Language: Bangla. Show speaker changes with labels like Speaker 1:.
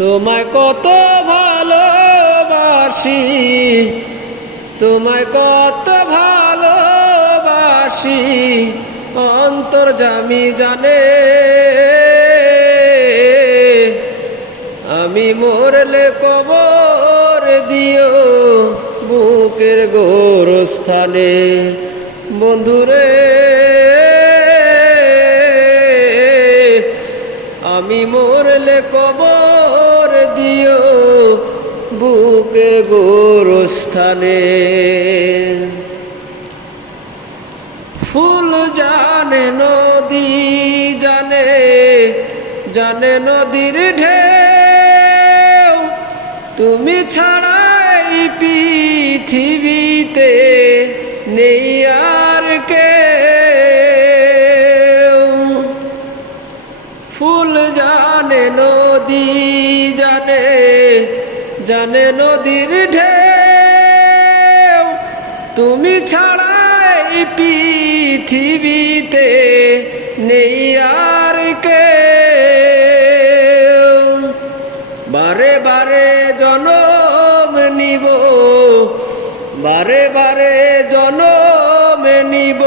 Speaker 1: তোমায় কত ভালোবাসি, তোমায় কত ভালোবাসি, অন্তর জামি জানে। আমি মরলে কবর দিও বুকের গোরস্থানে। বন্ধুরে, আমি মরলে কবর দিও বুকের গোরস্থানে। ফুল জানে নদী জানে জানে নদীর ঢেউ। তুমি ছাড়াই পৃথিবীতে জানে নদী জানে জানে নদীর ঢেউ। তুমি ছাড়াই পৃথিবীতে নেই আর কে বারে বারে জনম নিব, বারে বারে জনম নিব।